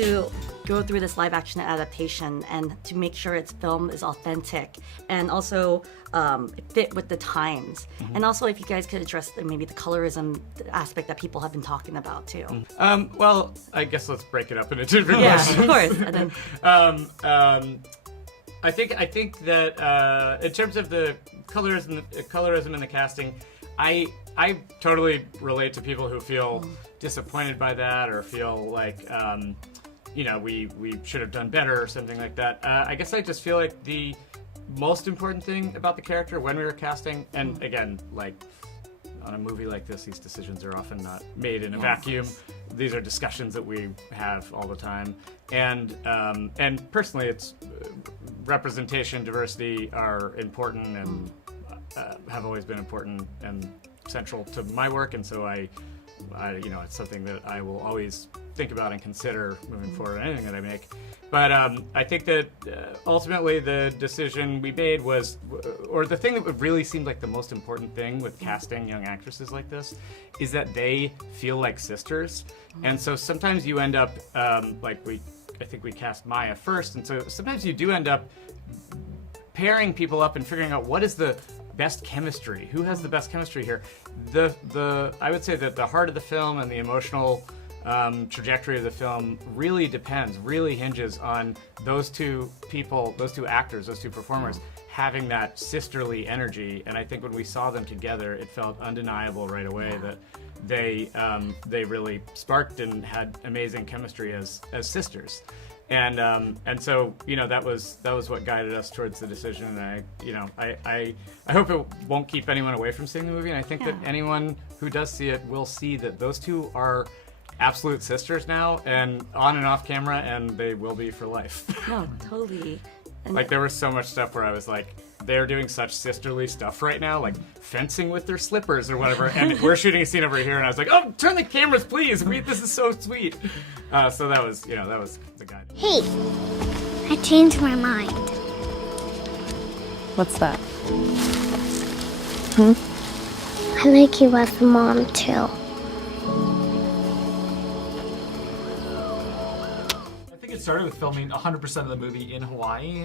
to go through this live action adaptation and to make sure its film is authentic and also fit with the times. And also if you guys could address maybe the colorism aspect that people have been talking about too. Well, I guess let's break it up into different Yeah, questions. of course. And then, I think that in terms of the colorism in the casting, I totally relate to people who feel disappointed by that or feel like we should have done better or something like that. I guess I just feel like the most important thing about the character when we were casting, and again, like on a movie like this, these decisions are often not made in a vacuum. These are discussions that we have all the time, and personally, it's representation, diversity are important and have always been important and central to my work, and so I it's something that I will always think about and consider moving forward in anything that I make. But I think that ultimately the decision we made was, or the thing that really seemed like the most important thing with casting young actresses like this, is that they feel like sisters. And so sometimes you end up, I think we cast Maya first, and so sometimes you do end up pairing people up and figuring out what is the best chemistry, who has the best chemistry here. I would say that the heart of the film and the emotional trajectory of the film really hinges on those two people, those two actors, those two performers having that sisterly energy. And I think when we saw them together, it felt undeniable right away that they really sparked and had amazing chemistry as sisters. And so that was what guided us towards the decision. And I hope it won't keep anyone away from seeing the movie. And I think that anyone who does see it will see that those two are absolute sisters now, and on and off camera, and they will be for life. no, totally. And like there was so much stuff where I was like, they're doing such sisterly stuff right now, like fencing with their slippers or whatever, and we're shooting a scene over here, and I was like, oh, turn the cameras, please. This is so sweet. So that was the guide. Hey, I changed my mind. What's that? I like you as a mom too. It started with filming 100% of the movie in Hawaii,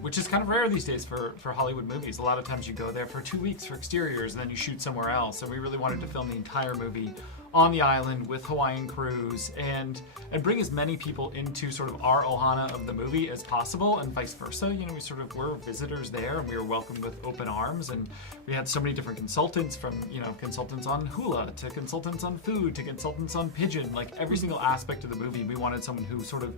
which is kind of rare these days for Hollywood movies. A lot of times you go there for 2 weeks for exteriors and then you shoot somewhere else. And we really wanted to film the entire movie on the island with Hawaiian crews and bring as many people into sort of our ohana of the movie as possible, and vice versa. We sort of were visitors there and we were welcomed with open arms, and we had so many different consultants, from consultants on hula to consultants on food to consultants on pigeon. Like every single aspect of the movie, we wanted someone who sort of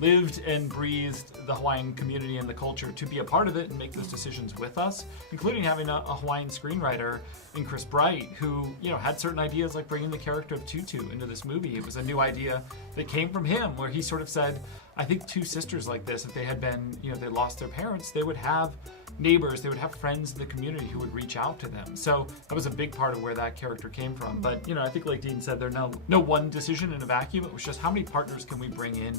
lived and breathed the Hawaiian community and the culture to be a part of it and make those decisions with us, including having a Hawaiian screenwriter in Chris Bright who had certain ideas, like bringing the character of Tutu into this movie. It was a new idea that came from him, where he sort of said, I think two sisters like this, if they had been, they lost their parents, they would have neighbors, they would have friends in the community who would reach out to them. So that was a big part of where that character came from. But I think, like Dean said, there's no one decision in a vacuum. It was just how many partners can we bring in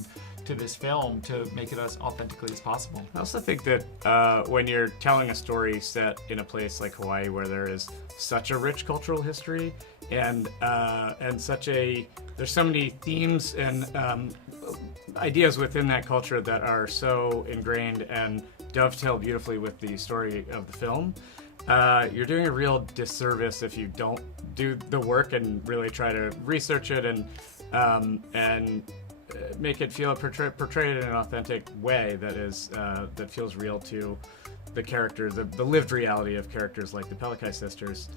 to this film to make it as authentically as possible. I also think that when you're telling a story set in a place like Hawaii, where there is such a rich cultural history and there's so many themes and ideas within that culture that are so ingrained and dovetail beautifully with the story of the film, you're doing a real disservice if you don't do the work and really try to research it and make it feel portrayed in an authentic way that feels real to the character, the lived reality of characters like the Pelikai sisters.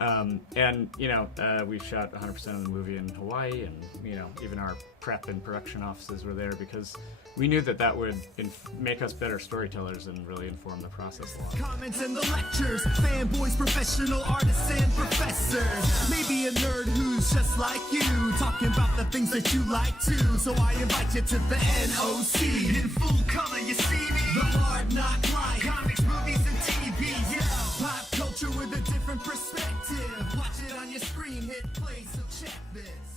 We shot 100% of the movie in Hawaii, and even our prep and production offices were there because we knew that would make us better storytellers and really inform the process a lot. Comments in the lectures, fanboys, professional artists, and professors. Maybe a nerd who's just like you, talking about the things that you like too. So I invite you to the NOC. In full color, you see me. The hard knock life, comics, movies, and TV. Yeah, pop culture with a different perspective. Watch it on your screen, hit play, so check this.